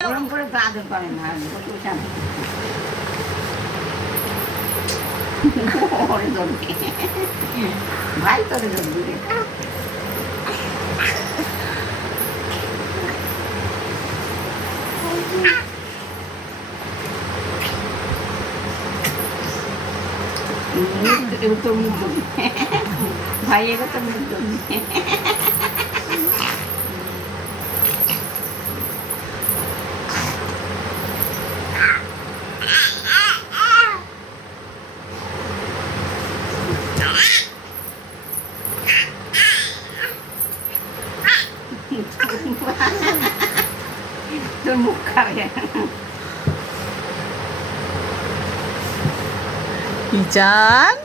গরম করে তো আদর করে না ওরে ধরবে ভাই তোরে ধরবি রে তোর মুখ ধরবি ভাই এবার তোর মুখ ধরবি তোর মুখ খাবে ইজান